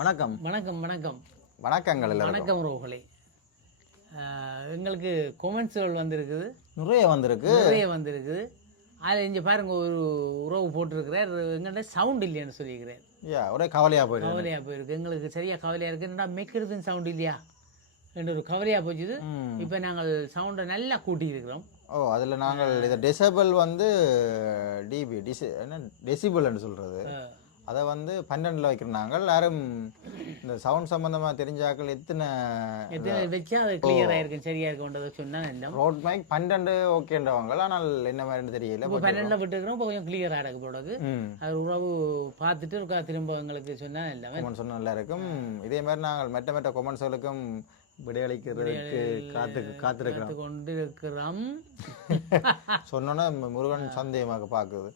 வணக்கம் வணக்கம் வணக்கம் வணக்கங்கள் எல்லாருக்கும். வணக்கம் ரோஹலே. எங்களுக்கு கொமெண்ட்ஸ்கள் வந்திருக்குது, நிறைய வந்திருக்கு. நிறைய வந்திருக்குது. அதில் இங்கே பாருங்க, ஒரு உறவு போட்டிருக்கிறார், எங்கள்கிட்ட சவுண்ட் இல்லைன்னு சொல்லியிருக்கிறார். ஒரே கவலையாக போயிடுது. கவலையாக போயிருக்கு, எங்களுக்கு சரியாக கவலையாக இருக்குது. என்னடா மெக்கிறதுன்னு சவுண்ட் இல்லையா என்ற ஒரு கவலையாக போச்சுது. இப்போ நாங்கள் சவுண்டை நல்லா கூட்டி இருக்கிறோம். அதில் நாங்கள் இதை டெசிபிள் வந்து என்ன டெசிபிள்னு சொல்கிறது, அதை வந்து 12 வைக்கிறாங்க. யாரும் இந்த சவுண்ட் சம்பந்தமாக தெரிஞ்சாக்கள் எத்தனை வச்சா அது கிளியராக இருக்கும், சரியாக இருக்கும்ன்றதை சொன்னால் இல்லை. ரோட் மைக் 12 ஓகேன்றவங்க, ஆனால் என்ன மாதிரின்னு தெரியல. இப்போ 12 விட்டுருக்கிறோம், இப்போ கொஞ்சம் கிளியராக இருக்கு போடுறது. அது உறவு பார்த்துட்டு இருக்கா திரும்ப எங்களுக்கு சொன்னால் இல்லை. கமெண்ட் சொன்ன நல்லா இருக்கும். இதே மாதிரி நாங்கள் மெட்ட கொமெண்ட்ஸ்களுக்கும் விடையளிக்கிறதுக்கு காத்திருக்கிறோம் கொண்டிருக்கிறோம். சொன்னோன்னா முருகன் சந்தேகமாக பார்க்குது.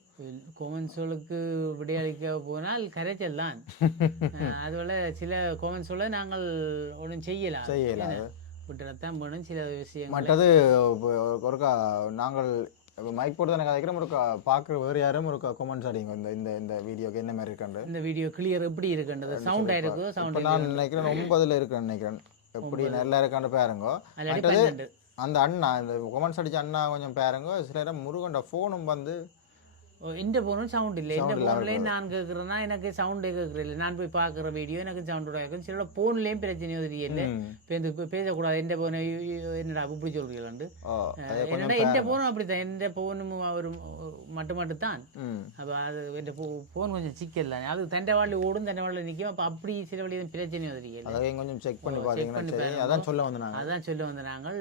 கொமெண்ட்ஸ்களுக்கு விடையளிக்க போனால் கரைச்சல் தான். அதுபோல் சில கொமெண்ட்ஸ்களை நாங்கள் ஒன்றும் செய்யலாம் விட்டுறத்தான் போகணும் சில விஷயம். மற்றது ஒருக்கா நாங்கள் மைக் போட்டு தானே கதைக்கிறோம், ஒரு பார்க்குற வேறு யாரும் ஒரு கொமெண்ட்ஸ் அடிங்க இந்த இந்த வீடியோக்கு என்ன மாதிரி இருக்காண்டு, இந்த வீடியோ கிளியர் எப்படி இருக்குன்றது, சவுண்டாக இருக்கோ சவுண்ட். நான் நினைக்கிறேன் 9 இருக்குன்னு நினைக்கிறேன். எப்படி நல்லா இருக்கான்னு பாருங்க. அந்த அண்ணா இந்த கொமெண்ட்ஸ் அடிச்ச அண்ணா கொஞ்சம் பாருங்க. சில நேரம் முருகன் ஃபோனும் வந்து இந்த போனும் சவுண்ட் இல்லை. இந்த போன்லேயும் நான் கேட்குறேன்னா எனக்கு சவுண்டே கேட்குறதில்லை. நான் போய் பார்க்குற வீடியோ எனக்கு சவுண்டோட இருக்கும். சில போன்லேயும் பிரச்சனையோ தெரியல. இப்போ பேசக்கூடாது, எந்த போனை என்னடா இப்படி சொல்றீங்களாண்டு. என்னடா எந்த போனும் அப்படித்தான், எந்த போனும் அவர் மட்டும் தான். அப்போ அது எந்த போன் கொஞ்சம் சிக்கல் தான். அது தண்டை வாழ்ல ஓடும், தண்டை வாழ்ல நிற்கும். அப்போ அப்படி சில வழி பிரச்சனையோ தெரியல. அதையும் கொஞ்சம் செக் பண்ணி பார்த்தீங்கன்னா அதான் சொல்ல வந்து நாங்கள்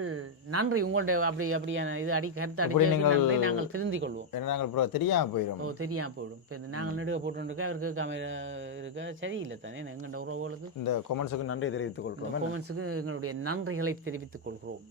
நன்றி உங்கள்ட்ட அப்படியான இது கருத்து அடி நாங்கள் திருந்திக் கொள்வோம். நாங்கள் தெரியாம போயிடும். தெரியாம போயிடும். இப்போ நாங்கள் நடுக்க போட்டுருக்க அவருக்கு இருக்க சரியில்லை தானே. எங்கள்ட உறவுகளுக்கு இந்த கொமெண்ட்ஸுக்கு நன்றி தெரிவித்துக் கொள்கிறோம். கொமெண்ட்ஸுக்கு எங்களுடைய நன்றிகளை தெரிவித்துக் கொள்கிறோம்.